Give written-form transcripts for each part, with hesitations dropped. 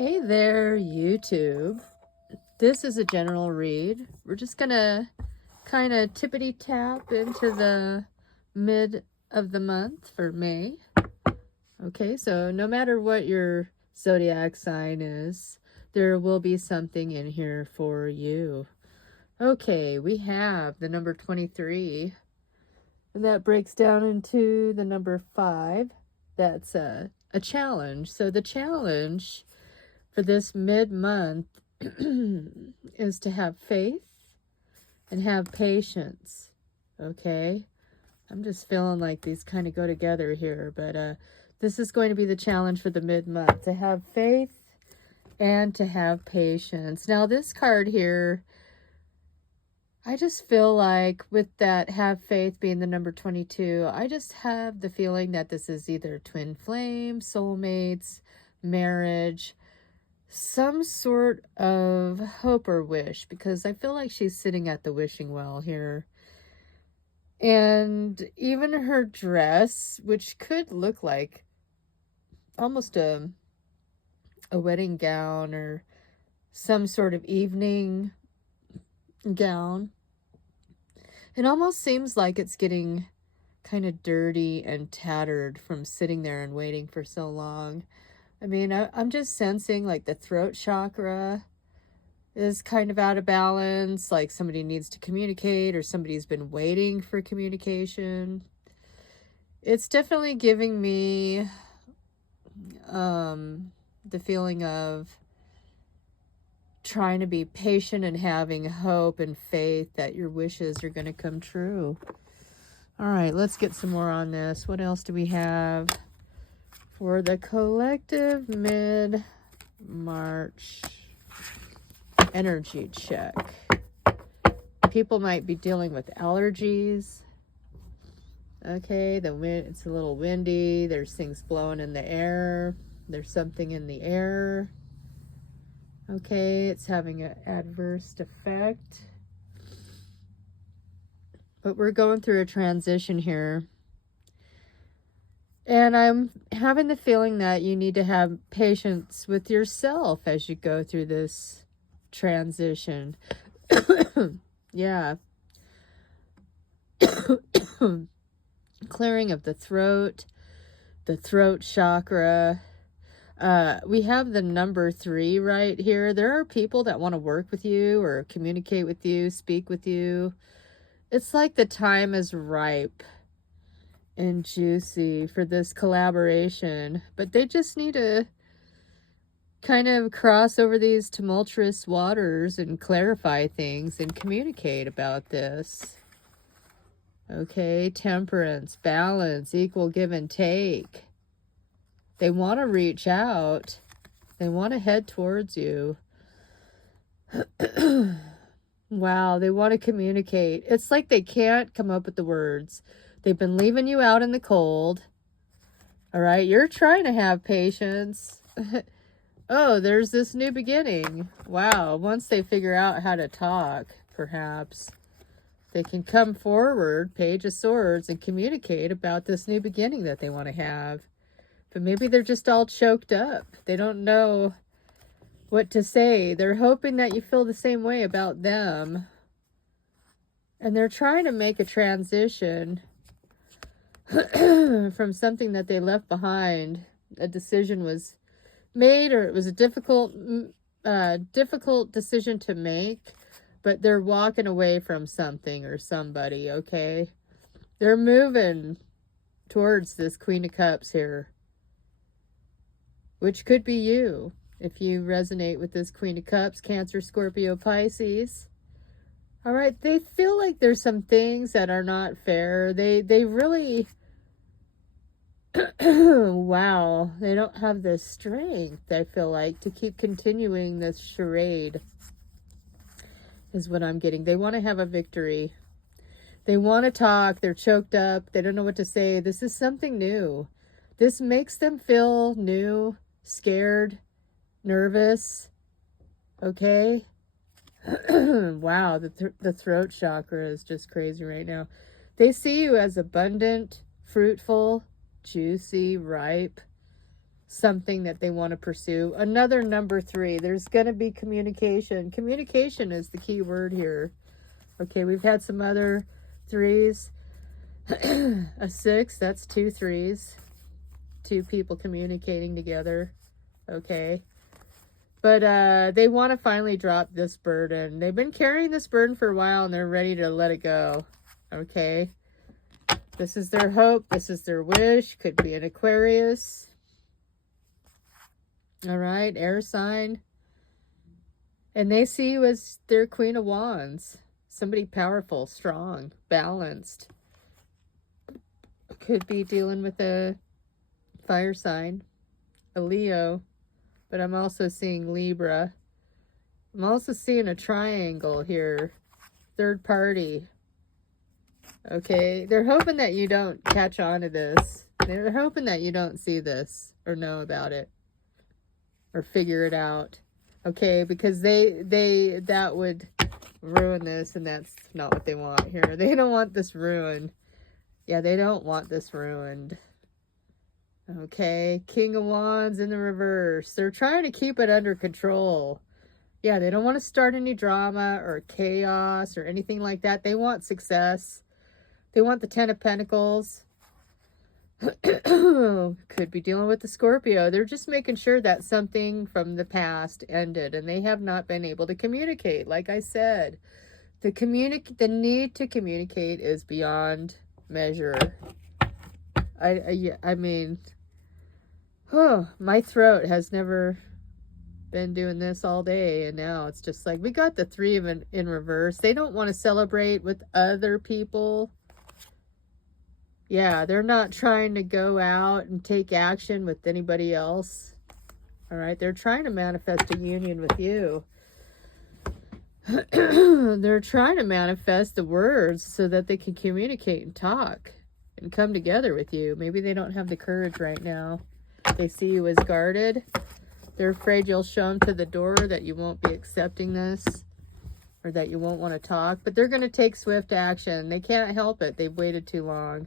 Hey there, YouTube. This is a general read. We're just gonna kind of tippity tap into the mid of the month for May. Okay, so no matter what your zodiac sign is, there will be something in here for you. Okay, we have the number 23, and that breaks down into the number 5. That's a challenge. So the challenge for this mid-month is to have faith and have patience. Okay, I'm just feeling like these kind of go together here, but this is going to be the challenge for the mid-month, to have faith and to have patience. Now this card here, I just feel like with that have faith being the number 22, I just have the feeling that this is either twin flame, soulmates, marriage, some sort of hope or wish, because I feel like she's sitting at the wishing well here. And even her dress, which could look like almost a wedding gown or some sort of evening gown, it almost seems like it's getting kind of dirty and tattered from sitting there and waiting for so long. I mean, I'm just sensing like the throat chakra is kind of out of balance, like somebody needs to communicate or somebody's been waiting for communication. It's definitely giving me the feeling of trying to be patient and having hope and faith that your wishes are going to come true. All right, let's get some more on this. What else do we have for the collective mid-March energy check? People might be dealing with allergies. Okay, the wind, it's a little windy. There's things blowing in the air. There's something in the air. Okay, it's having an adverse effect. But we're going through a transition here. And I'm having the feeling that you need to have patience with yourself as you go through this transition. Yeah. Clearing of the throat chakra. We have the number 3 right here. There are people that want to work with you or communicate with you, speak with you. It's like the time is ripe and juicy for this collaboration, but they just need to kind of cross over these tumultuous waters and clarify things and communicate about this. Okay, temperance, balance, equal give and take. They want to reach out. They want to head towards you. Wow, they want to communicate. It's like they can't come up with the words. They've been leaving you out in the cold. All right, you're trying to have patience. Oh, there's this new beginning. Wow, once they figure out how to talk, perhaps they can come forward, Page of Swords, and communicate about this new beginning that they want to have. But maybe they're just all choked up. They don't know what to say. They're hoping that you feel the same way about them. And they're trying to make a transition from something that they left behind. A decision was made, or it was a difficult decision to make, but they're walking away from something or somebody, okay? They're moving towards this Queen of Cups here, which could be you. If you resonate with this Queen of Cups, Cancer, Scorpio, Pisces. All right, they feel like there's some things that are not fair. They really, wow, they don't have the strength, I feel like, to keep continuing this charade, is what I'm getting. They want to have a victory. They want to talk. They're choked up. They don't know what to say. This is something new. This makes them feel new, scared, nervous. Okay. Wow, the throat chakra is just crazy right now. They see you as abundant, fruitful, juicy, ripe. something that they want to pursue. Another number 3. There's going to be communication. Communication is the key word here. Okay, we've had some other 3s. A 6, that's 2 3s. 2 people communicating together. Okay. But they want to finally drop this burden. They've been carrying this burden for a while and they're ready to let it go. Okay. This is their hope. This is their wish. Could be an Aquarius. All right. Air sign. And they see you as their Queen of Wands. Somebody powerful, strong, balanced. Could be dealing with a fire sign. A Leo. But I'm also seeing Libra. I'm also seeing a triangle here. Third party. Okay. They're hoping that you don't catch on to this. They're hoping that you don't see this or know about it. Or figure it out. Okay. Because that would ruin this. And that's not what they want here. They don't want this ruined. Yeah, they don't want this ruined. Okay, King of Wands in the reverse. They're trying to keep it under control. Yeah, they don't want to start any drama or chaos or anything like that. They want success. They want the 10 of Pentacles. Could be dealing with the Scorpio. They're just making sure that something from the past ended and they have not been able to communicate. Like I said, the need to communicate is beyond measure. I mean... Oh, my throat has never been doing this all day, and now it's just like, we got the 3 of them in reverse. They don't want to celebrate with other people. Yeah, they're not trying to go out and take action with anybody else. All right, they're trying to manifest a union with you. They're trying to manifest the words so that they can communicate and talk and come together with you. Maybe they don't have the courage right now. They see you as guarded. They're afraid you'll show them to the door, that you won't be accepting this, or that you won't want to talk. But they're going to take swift action. They can't help it. They've waited too long.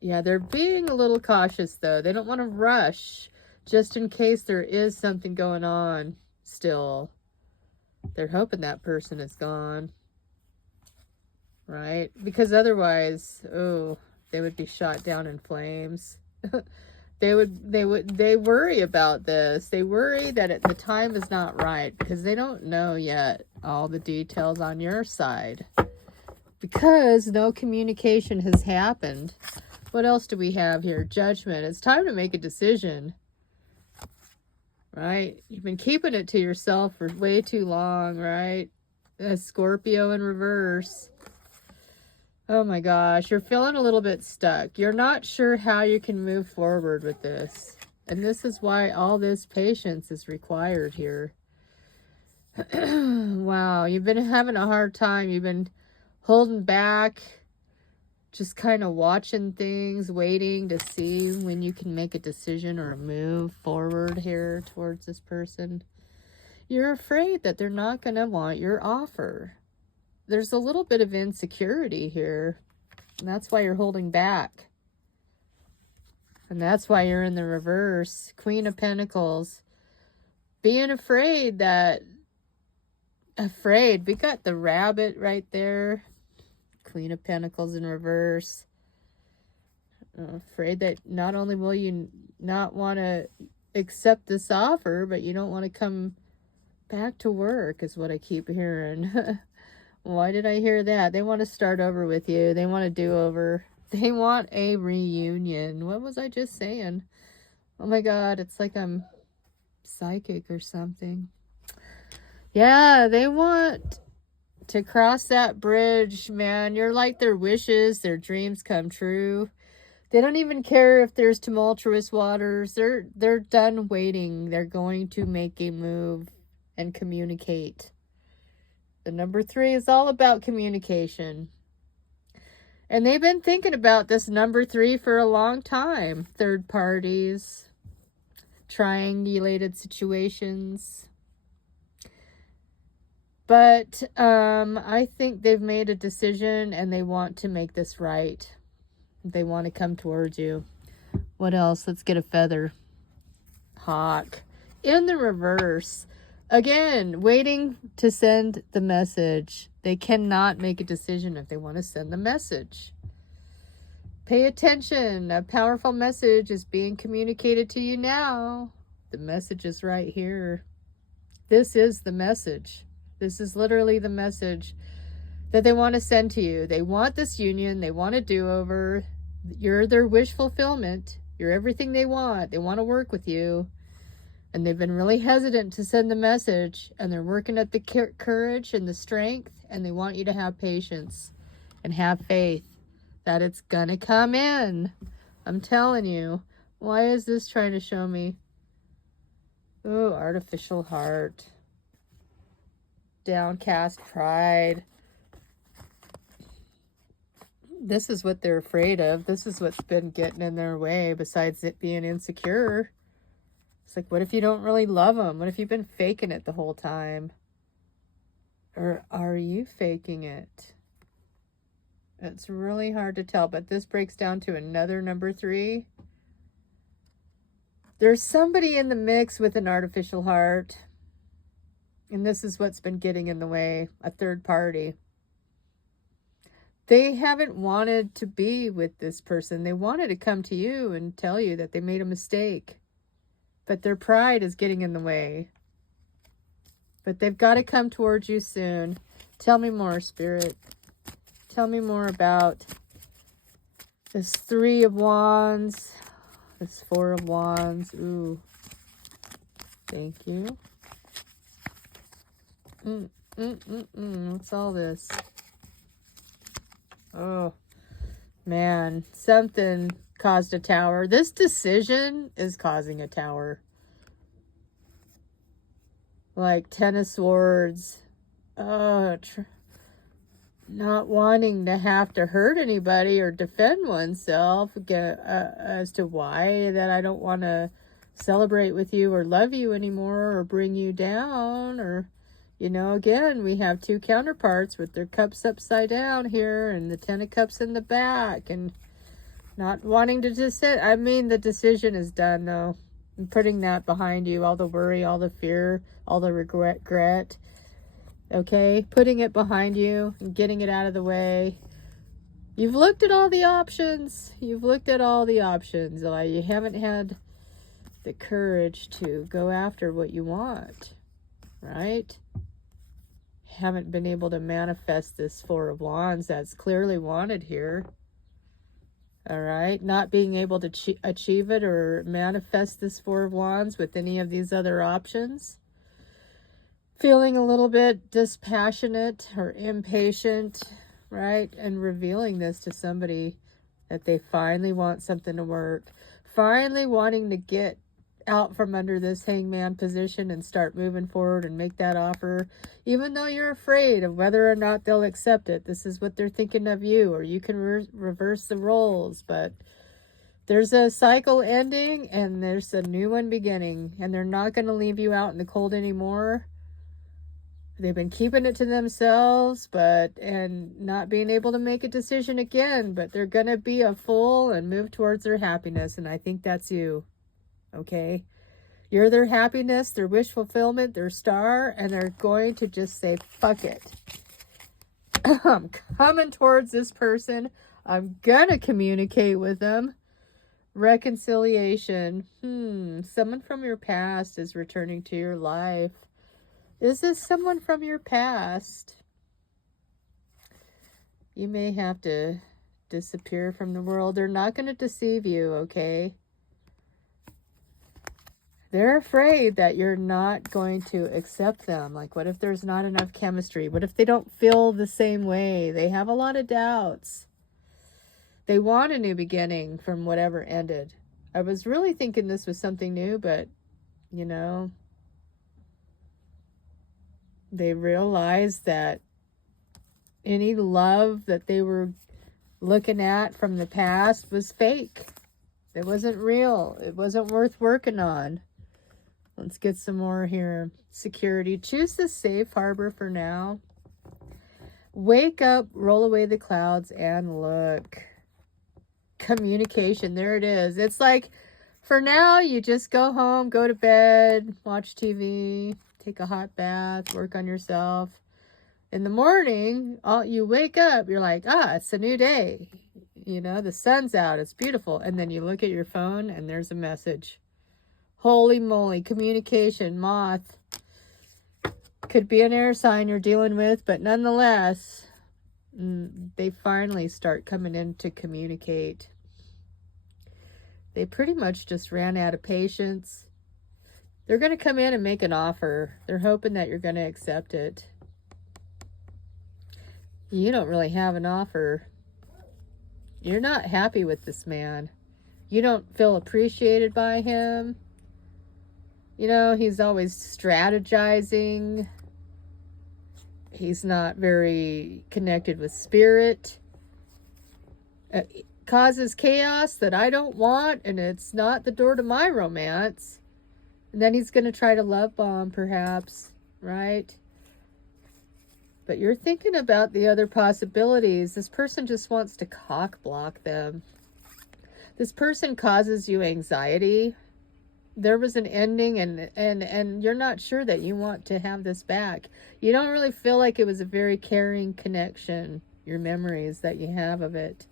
Yeah, they're being a little cautious, though. They don't want to rush, just in case there is something going on still. They're hoping that person is gone. Right? Because otherwise, oh, they would be shot down in flames. They worry about this. They worry that the time is not right because they don't know yet all the details on your side. Because no communication has happened. What else do we have here? Judgment. It's time to make a decision. Right? You've been keeping it to yourself for way too long, right? A Scorpio in reverse. Oh my gosh, you're feeling a little bit stuck. You're not sure how you can move forward with this. And this is why all this patience is required here. Wow, you've been having a hard time. You've been holding back, just kind of watching things, waiting to see when you can make a decision or a move forward here towards this person. You're afraid that they're not going to want your offer. There's a little bit of insecurity here. And that's why you're holding back. And that's why you're in the reverse. Queen of Pentacles. Being afraid that... Afraid. We got the rabbit right there. Queen of Pentacles in reverse. Afraid that not only will you not want to accept this offer, but you don't want to come back to work is what I keep hearing. Why did I hear that? They want to start over with you. They want to do over. They want a reunion. What was I just saying? Oh my God, it's like I'm psychic or something. Yeah, they want to cross that bridge, man. You're like their wishes, their dreams come true. They don't even care if there's tumultuous waters. They're done waiting. They're going to make a move and communicate. The number 3 is all about communication. And they've been thinking about this number 3 for a long time. Third parties, triangulated situations. But I think they've made a decision and they want to make this right. They want to come towards you. What else? Let's get a feather. Hawk. In the reverse. Again, waiting to send the message. They cannot make a decision if they want to send the message. Pay attention. A powerful message is being communicated to you now. The message is right here. This is the message. This is literally the message that they want to send to you. They want this union. They want a do-over. You're their wish fulfillment. You're everything they want. They want to work with you. And they've been really hesitant to send the message. And they're working at the courage and the strength. And they want you to have patience and have faith that it's gonna come in. I'm telling you. Why is this trying to show me? Oh, artificial heart. Downcast pride. This is what they're afraid of. This is what's been getting in their way besides it being insecure. It's like, what if you don't really love them? What if you've been faking it the whole time? Or are you faking it? It's really hard to tell, but this breaks down to another number 3. There's somebody in the mix with an artificial heart. And this is what's been getting in the way, a third party. They haven't wanted to be with this person. They wanted to come to you and tell you that they made a mistake. But their pride is getting in the way. But they've got to come towards you soon. Tell me more, Spirit. Tell me more about this 3 of Wands. This 4 of Wands. Ooh. Thank you. What's all this? Oh, man. Something caused a tower. This decision is causing a tower. Like 10 of Swords. Oh, not wanting to have to hurt anybody or defend oneself as to why that I don't want to celebrate with you or love you anymore or bring you down. Or, you know, again, we have 2 counterparts with their cups upside down here and the 10 of Cups in the back and not wanting to just sit. I mean, the decision is done, though. I'm putting that behind you, all the worry, all the fear, all the regret. Okay, putting it behind you and getting it out of the way. You've looked at all the options. You've looked at all the options. You haven't had the courage to go after what you want, right? Haven't been able to manifest this 4 of Wands that's clearly wanted here. All right, not being able to achieve it or manifest this 4 of Wands with any of these other options. Feeling a little bit dispassionate or impatient, right? And revealing this to somebody that they finally want something to work. Finally wanting to get out from under this hangman position and start moving forward and make that offer. Even though you're afraid of whether or not they'll accept it. This is what they're thinking of you. Or you can reverse the roles. But there's a cycle ending and there's a new one beginning. And they're not going to leave you out in the cold anymore. They've been keeping it to themselves, and not being able to make a decision again, but they're going to be a fool and move towards their happiness. And I think that's you. Okay. You're their happiness, their wish fulfillment, their star, and they're going to just say, fuck it. I'm coming towards this person. I'm going to communicate with them. Reconciliation. Someone from your past is returning to your life. Is this someone from your past? You may have to disappear from the world. They're not going to deceive you, okay? They're afraid that you're not going to accept them. Like, what if there's not enough chemistry? What if they don't feel the same way? They have a lot of doubts. They want a new beginning from whatever ended. I was really thinking this was something new, but, you know, they realized that any love that they were looking at from the past was fake. It wasn't real. It wasn't worth working on. Let's get some more here. Security. Choose the safe harbor for now. Wake up, roll away the clouds, and look. Communication. There it is. It's like, for now, you just go home, go to bed, watch TV, take a hot bath, work on yourself. In the morning, you wake up, you're like, it's a new day. You know, the sun's out, it's beautiful. And then you look at your phone and there's a message. Holy moly, communication, moth. Could be an air sign you're dealing with, but nonetheless, they finally start coming in to communicate. They pretty much just ran out of patience. They're going to come in and make an offer. They're hoping that you're going to accept it. You don't really have an offer. You're not happy with this man. You don't feel appreciated by him. You know, he's always strategizing. He's not very connected with spirit. It causes chaos that I don't want, and it's not the door to my romance. And then he's going to try to love bomb, perhaps, right? But you're thinking about the other possibilities. This person just wants to cock block them. This person causes you anxiety. There was an ending, and you're not sure that you want to have this back. You don't really feel like it was a very caring connection, your memories that you have of it.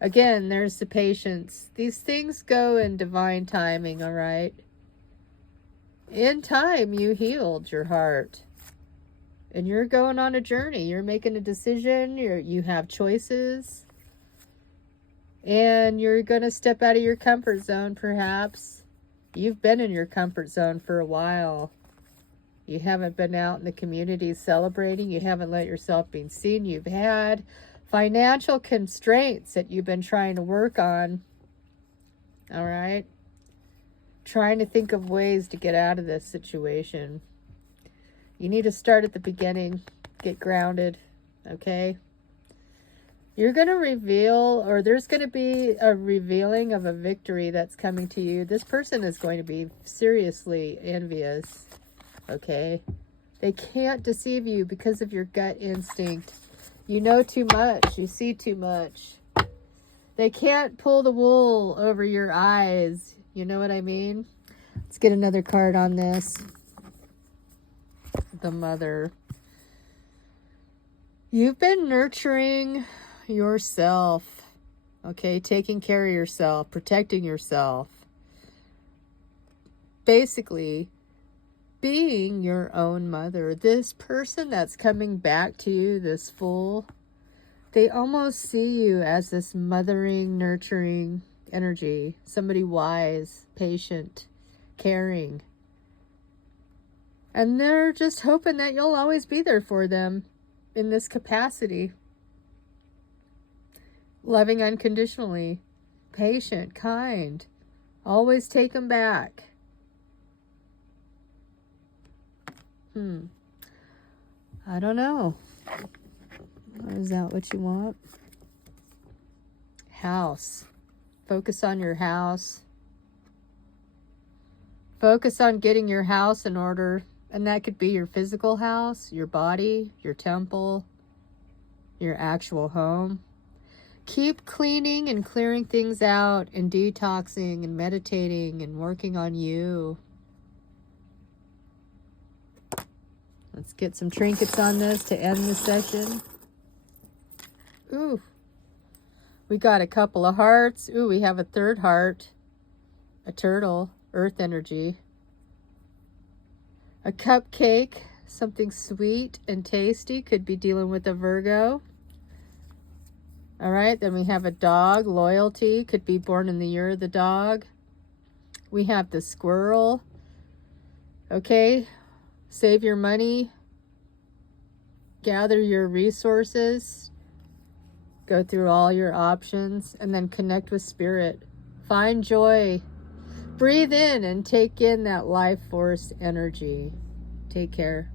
Again, there's the patience. These things go in divine timing, all right? In time, you healed your heart. And you're going on a journey. You're making a decision. You have choices. And you're going to step out of your comfort zone, perhaps. You've been in your comfort zone for a while. You haven't been out in the community celebrating. You haven't let yourself be seen. You've had financial constraints that you've been trying to work on. All right? Trying to think of ways to get out of this situation. You need to start at the beginning. Get grounded. Okay? You're going to reveal, or there's going to be a revealing of a victory that's coming to you. This person is going to be seriously envious. Okay? They can't deceive you because of your gut instinct. You know too much. You see too much. They can't pull the wool over your eyes. You know what I mean? Let's get another card on this. The Mother. You've been nurturing yourself. Okay? Taking care of yourself. Protecting yourself. Basically, being your own mother. This person that's coming back to you, this fool, they almost see you as this mothering, nurturing energy. Somebody wise, patient, caring. And they're just hoping that you'll always be there for them in this capacity. Loving unconditionally, patient, kind. Always take them back. I don't know. Is that what you want? House. Focus on your house. Focus on getting your house in order. And that could be your physical house, your body, your temple, your actual home. Keep cleaning and clearing things out and detoxing and meditating and working on you. Let's get some trinkets on this to end the session. Ooh. We got a couple of hearts. Ooh, we have a third heart. A turtle. Earth energy. A cupcake. Something sweet and tasty. Could be dealing with a Virgo. Alright, then we have a dog. Loyalty. Could be born in the year of the dog. We have the squirrel. Okay. Save your money. Gather your resources. Go through all your options. And then connect with spirit. Find joy. Breathe in and take in that life force energy. Take care.